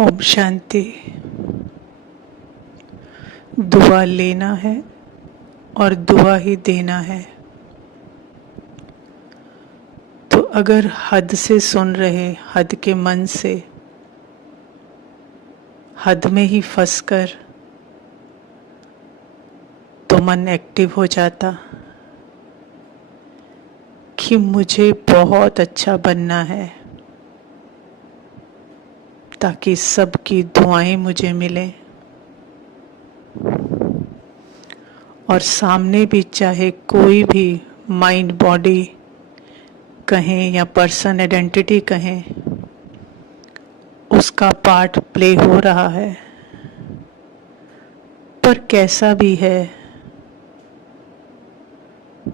ओम शांति। दुआ लेना है और दुआ ही देना है। तो अगर हद से सुन रहे, हद के मन से, हद में ही फंसकर, तो मन एक्टिव हो जाता कि मुझे बहुत अच्छा बनना है ताकि सबकी दुआएं मुझे मिलें, और सामने भी चाहे कोई भी माइंड बॉडी कहें या पर्सन आइडेंटिटी कहें, उसका पार्ट प्ले हो रहा है। पर कैसा भी है,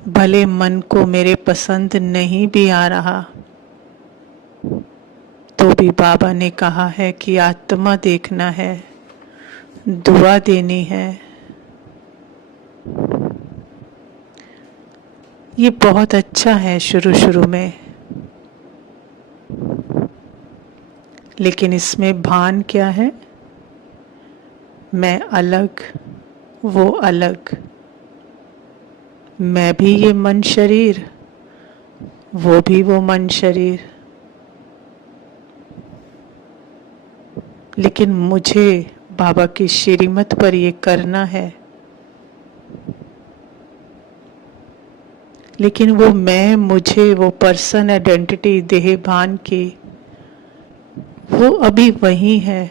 भले मन को मेरे पसंद नहीं भी आ रहा, तो भी बाबा ने कहा है कि आत्मा देखना है, दुआ देनी है। ये बहुत अच्छा है शुरू शुरू में, लेकिन इसमें भान क्या है? मैं अलग, वो अलग, मैं भी ये मन शरीर, वो भी वो मन शरीर। लेकिन मुझे बाबा की श्रीमत पर ये करना है। लेकिन वो मैं, मुझे, वो पर्सन आइडेंटिटी देह भान की, वो अभी वही है।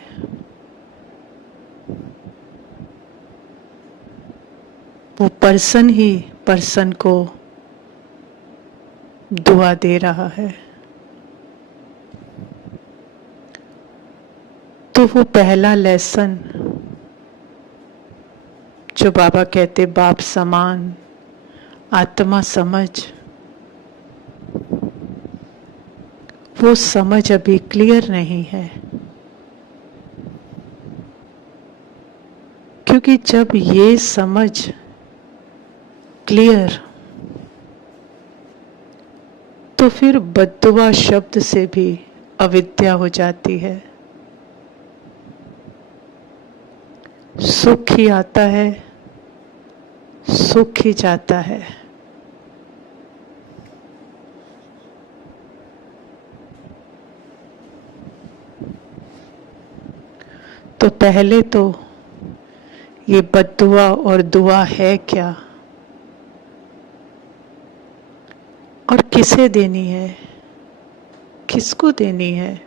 वो पर्सन ही पर्सन को दुआ दे रहा है। तो वो पहला लेसन जो बाबा कहते बाप समान, आत्मा समझ, वो समझ अभी क्लियर नहीं है। क्योंकि जब ये समझ क्लियर, तो फिर बद्दुआ शब्द से भी अविद्या हो जाती है। सुख ही आता है, सुख ही जाता है। तो पहले तो ये बद्दुआ और दुआ है क्या, और किसे देनी है, किसको देनी है?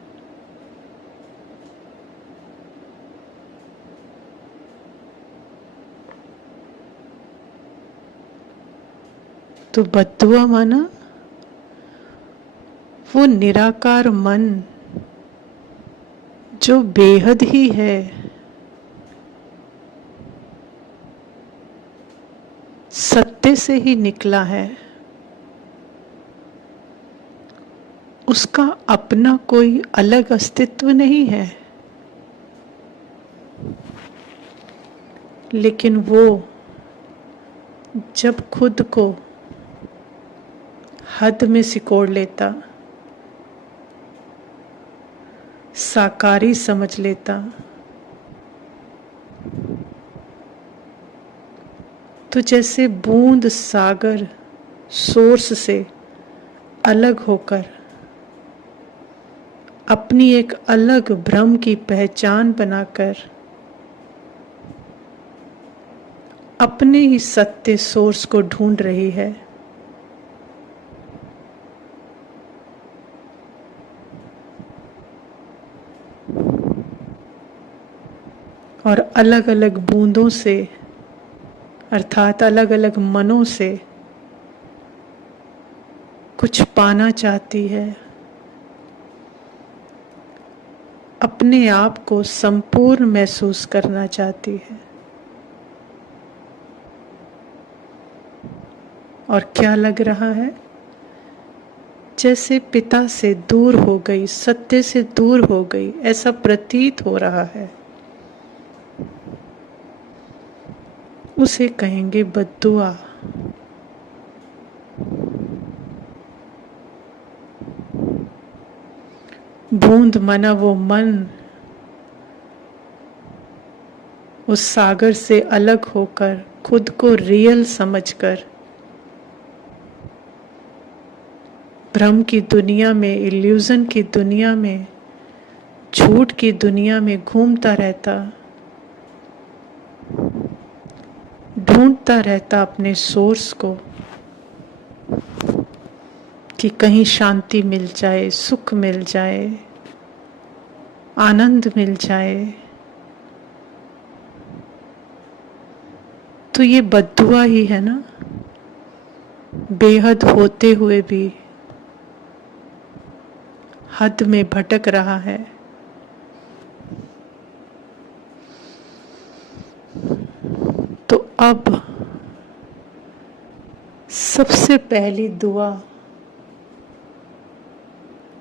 तो बद्दुआ माना वो निराकार मन जो बेहद ही है, सत्य से ही निकला है। उसका अपना कोई अलग अस्तित्व नहीं है। लेकिन वो जब खुद को हद में सिकोड़ लेता, साकारी समझ लेता, तो जैसे बूंद सागर सोर्स से अलग होकर अपनी एक अलग भ्रम की पहचान बनाकर अपने ही सत्य सोर्स को ढूंढ रही है, और अलग अलग बूंदों से, अर्थात अलग अलग मनों से कुछ पाना चाहती है, अपने आप को संपूर्ण महसूस करना चाहती है। और क्या लग रहा है? जैसे पिता से दूर हो गई, सत्य से दूर हो गई, ऐसा प्रतीत हो रहा है। उसे कहेंगे बद्दुआ। बूंद मना वो मन उस सागर से अलग होकर खुद को रियल समझकर भ्रम की दुनिया में, इल्यूजन की दुनिया में, झूठ की दुनिया में घूमता रहता, ढूंढता रहता अपने सोर्स को कि कहीं शांति मिल जाए, सुख मिल जाए, आनंद मिल जाए। तो ये बद्दुआ ही है ना, बेहद होते हुए भी हद में भटक रहा है। तो अब सबसे पहली दुआ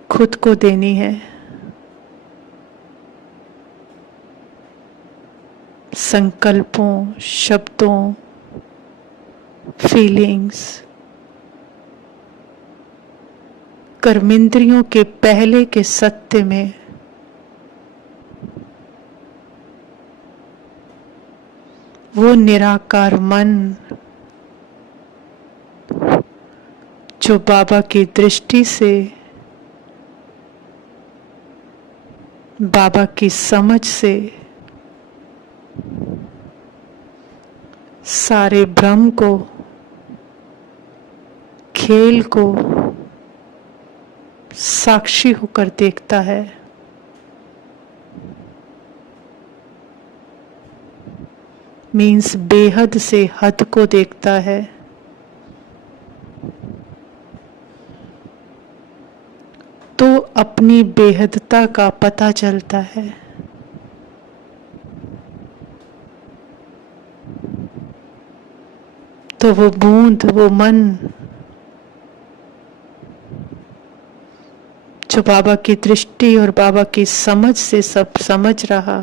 खुद को देनी है। संकल्पों, शब्दों, फीलिंग्स, कर्मेंद्रियों के पहले के सत्य में वो निराकार मन जो बाबा की दृष्टि से, बाबा की समझ से सारे भ्रम को, खेल को साक्षी होकर देखता है। मीन्स बेहद से हद को देखता है। तो अपनी बेहदता का पता चलता है। तो वो बूंद, वो मन जो बाबा की दृष्टि और बाबा की समझ से सब समझ रहा,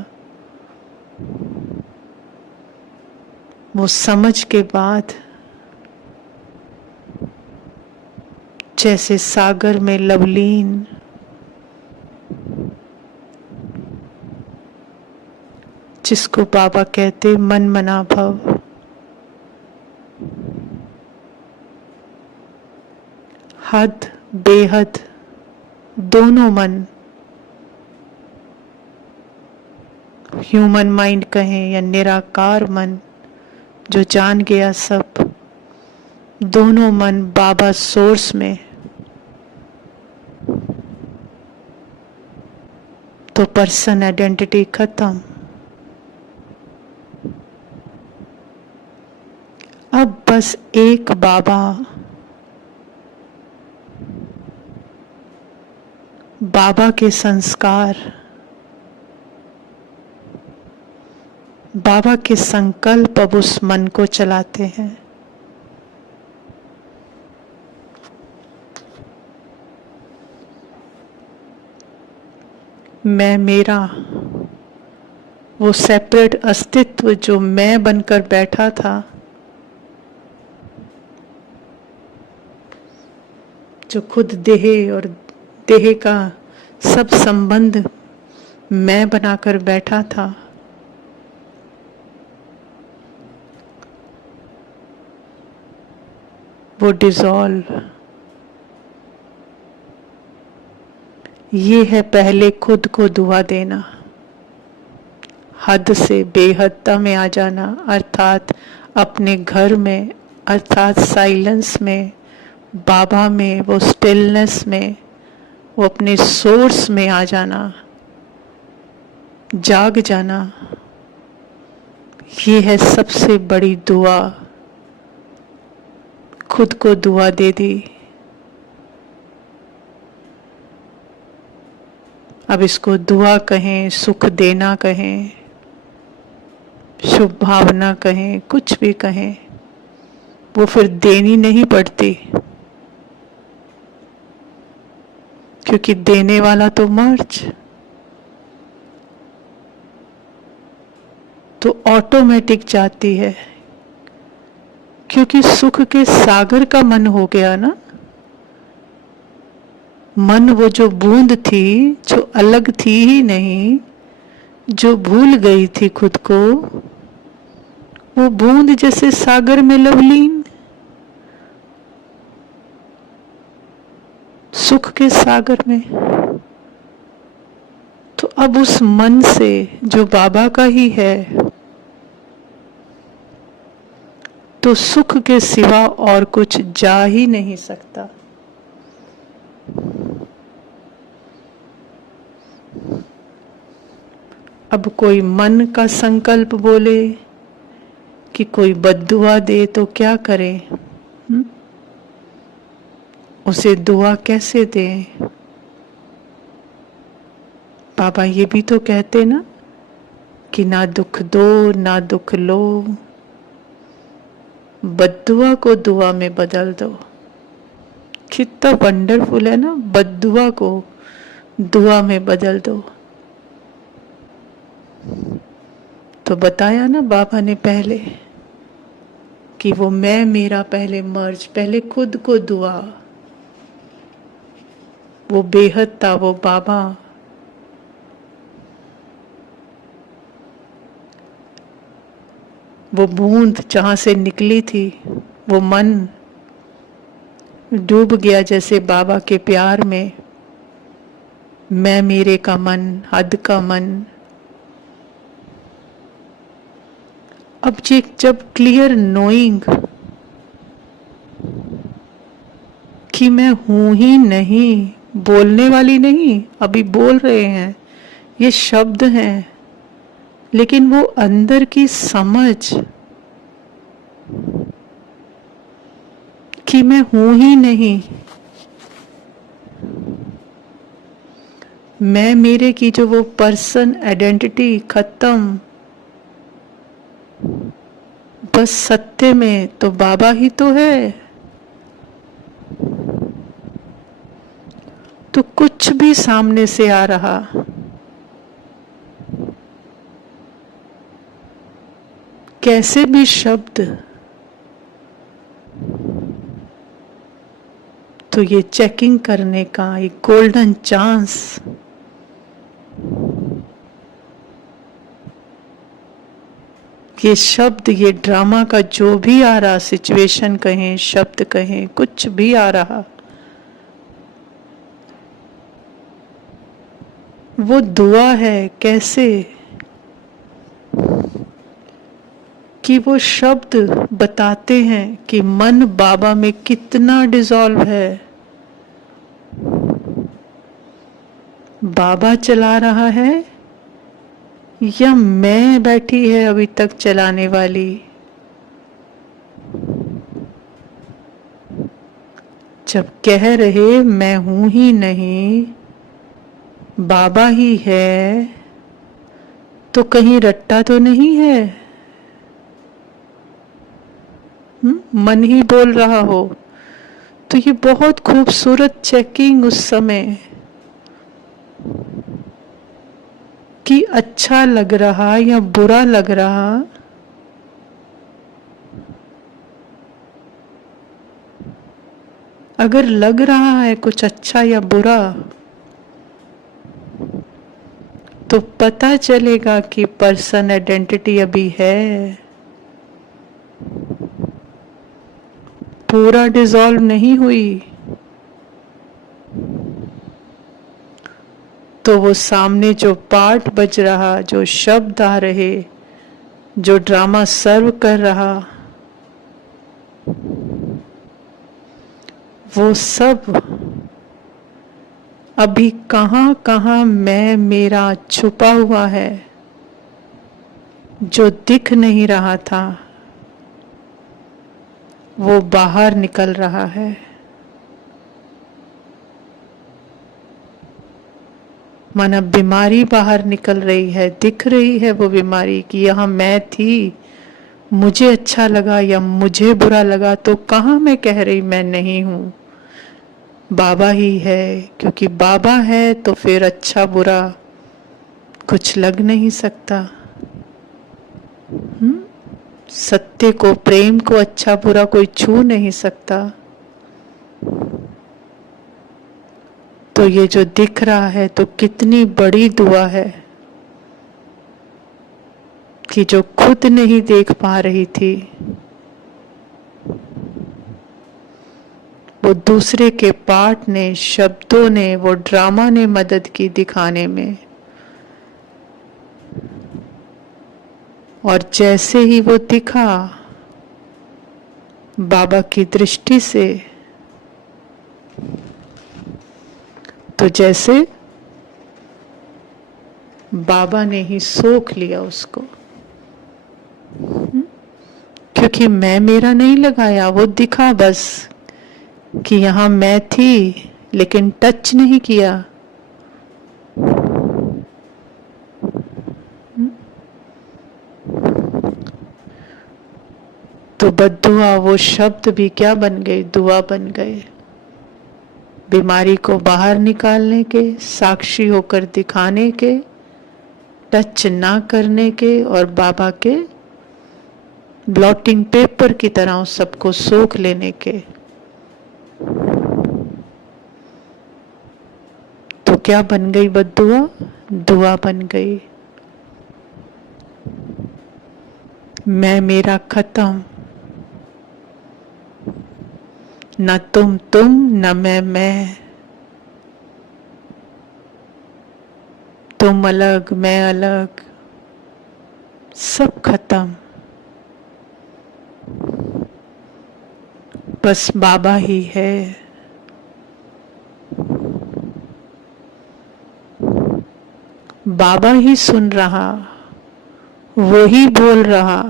वो समझ के बाद जैसे सागर में लवलीन जिसको बाबा कहते मन मना भव, हद बेहद दोनों मन, ह्यूमन माइंड कहें या निराकार मन जो जान गया सब, दोनों मन बाबा सोर्स में, तो पर्सन आइडेंटिटी खत्म। अब बस एक बाबा, बाबा के संस्कार, बाबा के संकल्प अब उस मन को चलाते हैं। मैं मेरा, वो सेपरेट अस्तित्व जो मैं बनकर बैठा था, जो खुद देह और देह का सब संबंध मैं बनाकर बैठा था, वो डिसॉल्व। ये है पहले खुद को दुआ देना, हद से बेहदता में आ जाना, अर्थात अपने घर में, अर्थात साइलेंस में, बाबा में, वो स्टिलनेस में, वो अपने सोर्स में आ जाना, जाग जाना। ये है सबसे बड़ी दुआ। खुद को दुआ दे दी। अब इसको दुआ कहें, सुख देना कहें, शुभ भावना कहें, कुछ भी कहें, वो फिर देनी नहीं पड़ती, क्योंकि देने वाला तो मर्ज, तो ऑटोमेटिक जाती है, क्योंकि सुख के सागर का मन हो गया ना। मन वो जो बूंद थी, जो अलग थी ही नहीं, जो भूल गई थी खुद को, वो बूंद जैसे सागर में लवलीन, सुख के सागर में। तो अब उस मन से जो बाबा का ही है, तो सुख के सिवा और कुछ जा ही नहीं सकता। अब कोई मन का संकल्प बोले कि कोई बद्दुआ दे तो क्या करे? उसे दुआ कैसे दे? बाबा ये भी तो कहते ना कि ना दुख दो ना दुख लो, बद्दुआ को दुआ में बदल दो। कितना वंडरफुल है ना, बद्दुआ को दुआ में बदल दो। तो बताया ना बाबा ने पहले कि वो मैं मेरा पहले मर्ज, पहले खुद को दुआ। वो बेहद था वो बाबा। वो बूंद जहां से निकली थी, वो मन डूब गया जैसे बाबा के प्यार में। मैं मेरे का मन, हद का मन। अब जब क्लियर नोइंग कि मैं हूं ही नहीं, बोलने वाली नहीं, अभी बोल रहे हैं, ये शब्द हैं, लेकिन वो अंदर की समझ कि मैं हूं ही नहीं, मैं मेरे की जो वो पर्सन आइडेंटिटी खत्म, बस सत्य में तो बाबा ही तो है। तो कुछ भी सामने से आ रहा, कैसे भी शब्द, तो ये चेकिंग करने का एक गोल्डन चांस। ये शब्द, ये ड्रामा का जो भी आ रहा, सिचुएशन कहें, शब्द कहें, कुछ भी आ रहा, वो दुआ है। कैसे कि वो शब्द बताते हैं कि मन बाबा में कितना डिसॉल्व है। बाबा चला रहा है या मैं बैठी है अभी तक चलाने वाली? जब कह रहे मैं हूं ही नहीं, बाबा ही है, तो कहीं रट्टा तो नहीं है? मन ही बोल रहा हो तो ये बहुत खूबसूरत चेकिंग उस समय कि अच्छा लग रहा या बुरा लग रहा। अगर लग रहा है कुछ अच्छा या बुरा, तो पता चलेगा कि पर्सन आइडेंटिटी अभी है, पूरा डिसॉल्व नहीं हुई। तो वो सामने जो पार्ट बज रहा, जो शब्द आ रहे, जो ड्रामा सर्व कर रहा, वो सब अभी कहाँ कहाँ मैं मेरा छुपा हुआ है, जो दिख नहीं रहा था, वो बाहर निकल रहा है। माना बीमारी बाहर निकल रही है, दिख रही है वो बीमारी कि यहाँ मैं थी, मुझे अच्छा लगा या मुझे बुरा लगा, तो कहाँ मैं कह रही मैं नहीं हूँ, बाबा ही है। क्योंकि बाबा है तो फिर अच्छा बुरा कुछ लग नहीं सकता। सत्य को, प्रेम को अच्छा बुरा कोई छू नहीं सकता। तो ये जो दिख रहा है तो कितनी बड़ी दुआ है कि जो खुद नहीं देख पा रही थी, वो दूसरे के पार्ट ने, शब्दों ने, वो ड्रामा ने मदद की दिखाने में। और जैसे ही वो दिखा बाबा की दृष्टि से, तो जैसे बाबा ने ही सोख लिया उसको। क्योंकि मैं मेरा नहीं लगाया, वो दिखा बस कि यहां मैं थी, लेकिन टच नहीं किया। तो बद्दुआ वो शब्द भी क्या बन गए, दुआ बन गए। बीमारी को बाहर निकालने के, साक्षी होकर दिखाने के, टच ना करने के, और बाबा के ब्लॉटिंग पेपर की तरह उस सबको सोख लेने के। तो क्या बन गई बद्दुआ? दुआ बन गई। मैं मेरा खत्म, न तुम, न मैं। तुम अलग, मैं अलग, सब खत्म। बस बाबा ही है। बाबा ही सुन रहा, वो ही बोल रहा।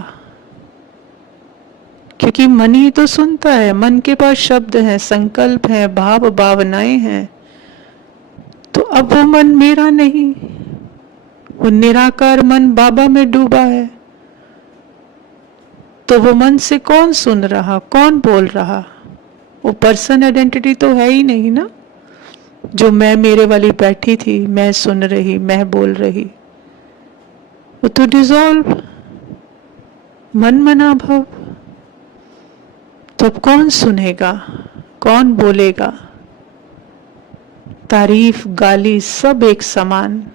क्योंकि मन ही तो सुनता है, मन के पास शब्द हैं, संकल्प हैं, भाव भावनाएं हैं। तो अब वो मन मेरा नहीं, वो निराकार मन बाबा में डूबा है। तो वो मन से कौन सुन रहा, कौन बोल रहा? वो पर्सन आइडेंटिटी तो है ही नहीं ना, जो मैं मेरे वाली बैठी थी, मैं सुन रही, मैं बोल रही। वो तो डिसॉल्व, मन मना भव। तो अब कौन सुनेगा, कौन बोलेगा? तारीफ गाली सब एक समान।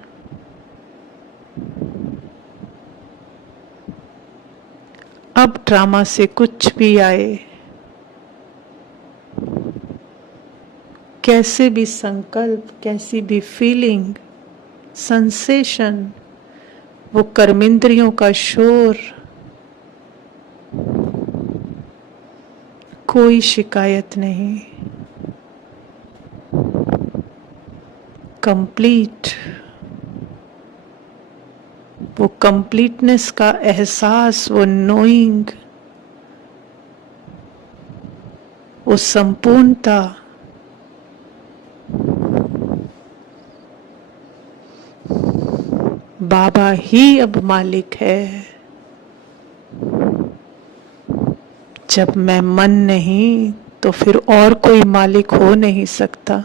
अब ड्रामा से कुछ भी आए, कैसे भी संकल्प, कैसी भी फीलिंग, सेंसेशन, वो कर्मेंद्रियों का शोर, कोई शिकायत नहीं। कंप्लीट, वो कंप्लीटनेस का एहसास, वो नोइंग, वो संपूर्णता। बाबा ही अब मालिक है। जब मैं मन नहीं, तो फिर और कोई मालिक हो नहीं सकता।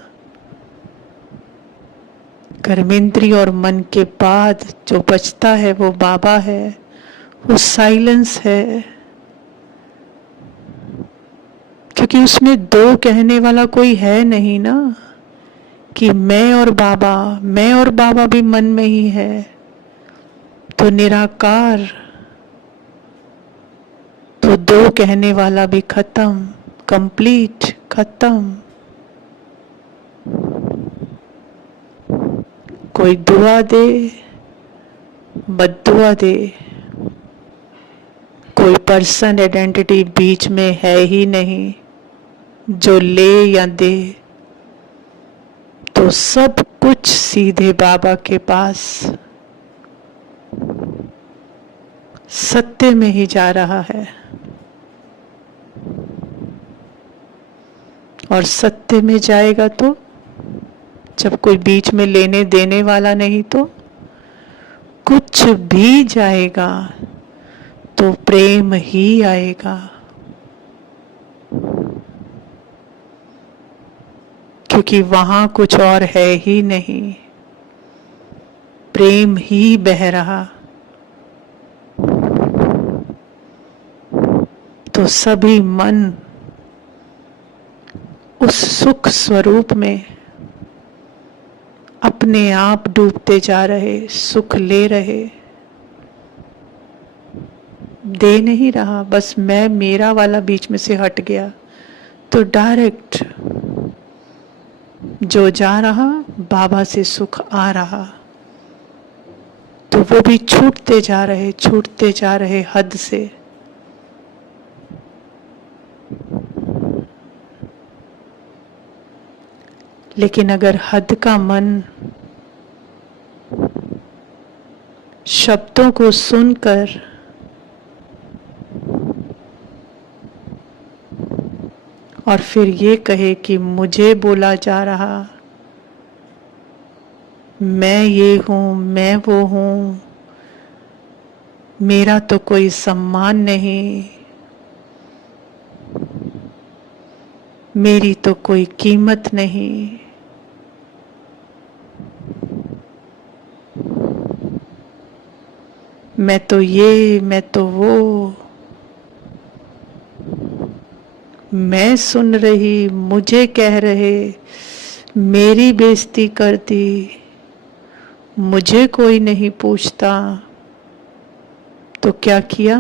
कर्मेंद्रिय और मन के बाद जो बचता है वो बाबा है, वो साइलेंस है। क्योंकि उसमें दो कहने वाला कोई है नहीं ना, कि मैं और बाबा भी मन में ही है। तो निराकार, तो दो कहने वाला भी खत्म, कंप्लीट, खत्म। कोई दुआ दे, बद्दुआ दे, कोई पर्सन आइडेंटिटी बीच में है ही नहीं जो ले या दे। तो सब कुछ सीधे बाबा के पास सत्य में ही जा रहा है। और सत्य में जाएगा तो जब कोई बीच में लेने देने वाला नहीं, तो कुछ भी जाएगा तो प्रेम ही आएगा। क्योंकि वहां कुछ और है ही नहीं, प्रेम ही बह रहा। तो सभी मन उस सुख स्वरूप में अपने आप डूबते जा रहे, सुख ले रहे। दे नहीं रहा, बस मैं मेरा वाला बीच में से हट गया, तो डायरेक्ट जो जा रहा बाबा से सुख आ रहा। तो वो भी छूटते जा रहे हद से। लेकिन अगर हद का मन शब्दों को सुनकर और फिर ये कहे कि मुझे बोला जा रहा, मैं ये हूँ, मैं वो हूँ, मेरा तो कोई सम्मान नहीं, मेरी तो कोई कीमत नहीं, मैं तो ये, मैं तो वो, मैं सुन रही, मुझे कह रहे, मेरी बेइज्जती कर दी, मुझे कोई नहीं पूछता, तो क्या किया?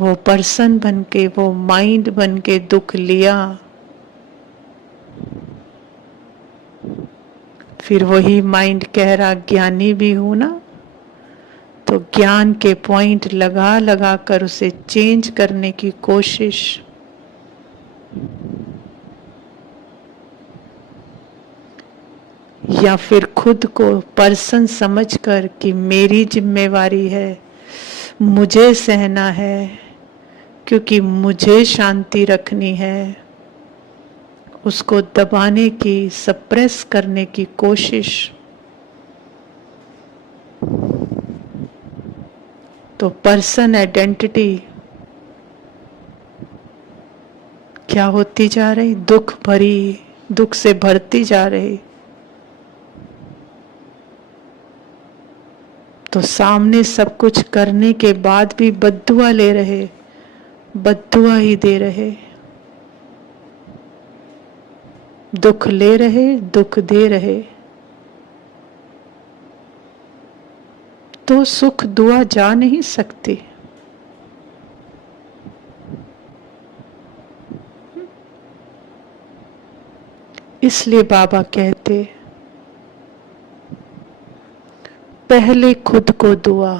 वो पर्सन बनके, वो माइंड बनके दुख लिया। फिर वही माइंड कह रहा ज्ञानी भी हूं ना, तो ज्ञान के पॉइंट लगा लगा कर उसे चेंज करने की कोशिश। या फिर खुद को पर्सन समझकर कि मेरी जिम्मेवारी है, मुझे सहना है, क्योंकि मुझे शांति रखनी है, उसको दबाने की, सप्रेस करने की कोशिश। तो पर्सन आइडेंटिटी क्या होती जा रही? दुख भरी, दुख से भरती जा रही। तो सामने सब कुछ करने के बाद भी बद्दुआ ले रहे, बद्दुआ ही दे रहे, दुख ले रहे, दुख दे रहे। तो सुख दुआ जा नहीं सकती। इसलिए बाबा कहते, पहले खुद को दुआ,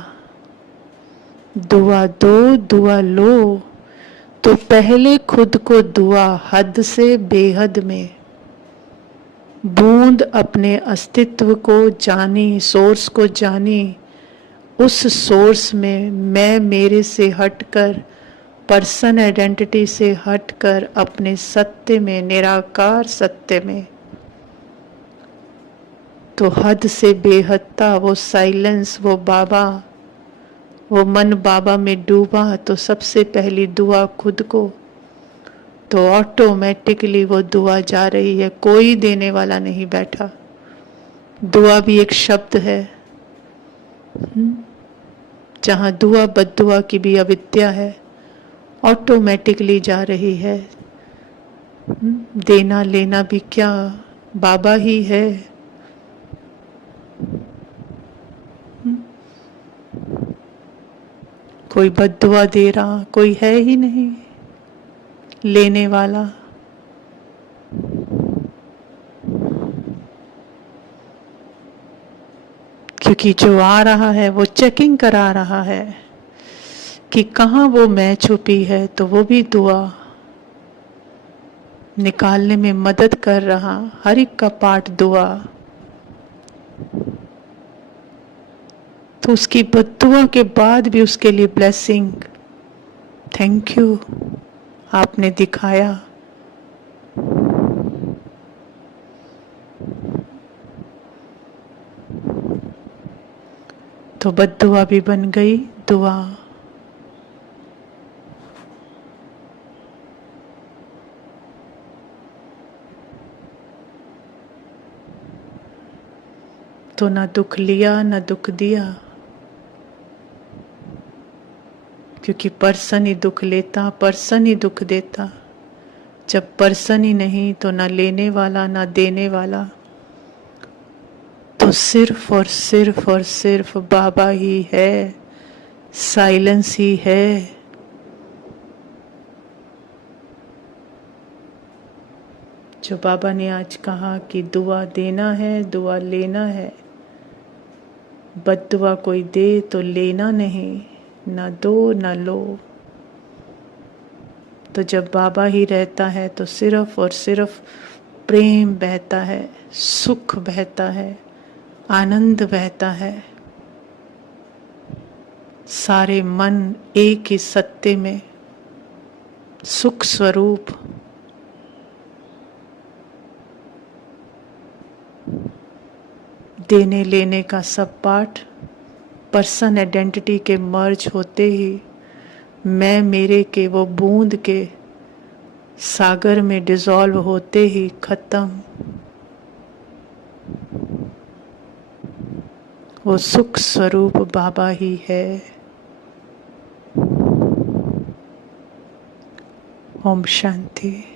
दुआ दो, दुआ लो। तो पहले खुद को दुआ, हद से बेहद में बूंद अपने अस्तित्व को जानी, सोर्स को जानी। उस सोर्स में मैं मेरे से हटकर, पर्सन आइडेंटिटी से हटकर अपने सत्य में, निराकार सत्य में, तो हद से बेहदता, वो साइलेंस, वो बाबा, वो मन बाबा में डूबा। तो सबसे पहली दुआ खुद को, तो ऑटोमेटिकली वो दुआ जा रही है। कोई देने वाला नहीं बैठा। दुआ भी एक शब्द है। जहाँ दुआ बद्दुआ की भी अविद्या है, ऑटोमेटिकली जा रही है। देना लेना भी क्या, बाबा ही है। कोई बद्दुआ दे रहा कोई है ही नहीं लेने वाला। क्योंकि जो आ रहा है वो चेकिंग करा रहा है कि कहाँ वो मैं छुपी है, तो वो भी दुआ निकालने में मदद कर रहा। हर एक का पाठ दुआ। तो उसकी बद्दुआ के बाद भी उसके लिए ब्लेसिंग, थैंक यू, आपने दिखाया। तो बद्दुआ भी बन गई दुआ। तो ना दुख लिया ना दुख दिया, क्योंकि पर्सन ही दुख लेता, पर्सन ही दुख देता। जब पर्सन ही नहीं तो ना लेने वाला ना देने वाला, तो सिर्फ और सिर्फ और सिर्फ बाबा ही है। साइलेंस ही है। जो बाबा ने आज कहा कि दुआ देना है, दुआ लेना है, बद्दुआ कोई दे तो लेना नहीं, ना दो ना लो। तो जब बाबा ही रहता है तो सिर्फ और सिर्फ प्रेम बहता है, सुख बहता है, आनंद बहता है। सारे मन एक ही सत्य में, सुख स्वरूप। देने लेने का सब पाठ पर्सन आइडेंटिटी के मर्ज होते ही, मैं मेरे के वो बूंद के सागर में डिसॉल्व होते ही खत्म। वो सुख स्वरूप बाबा ही है। ओम शांति।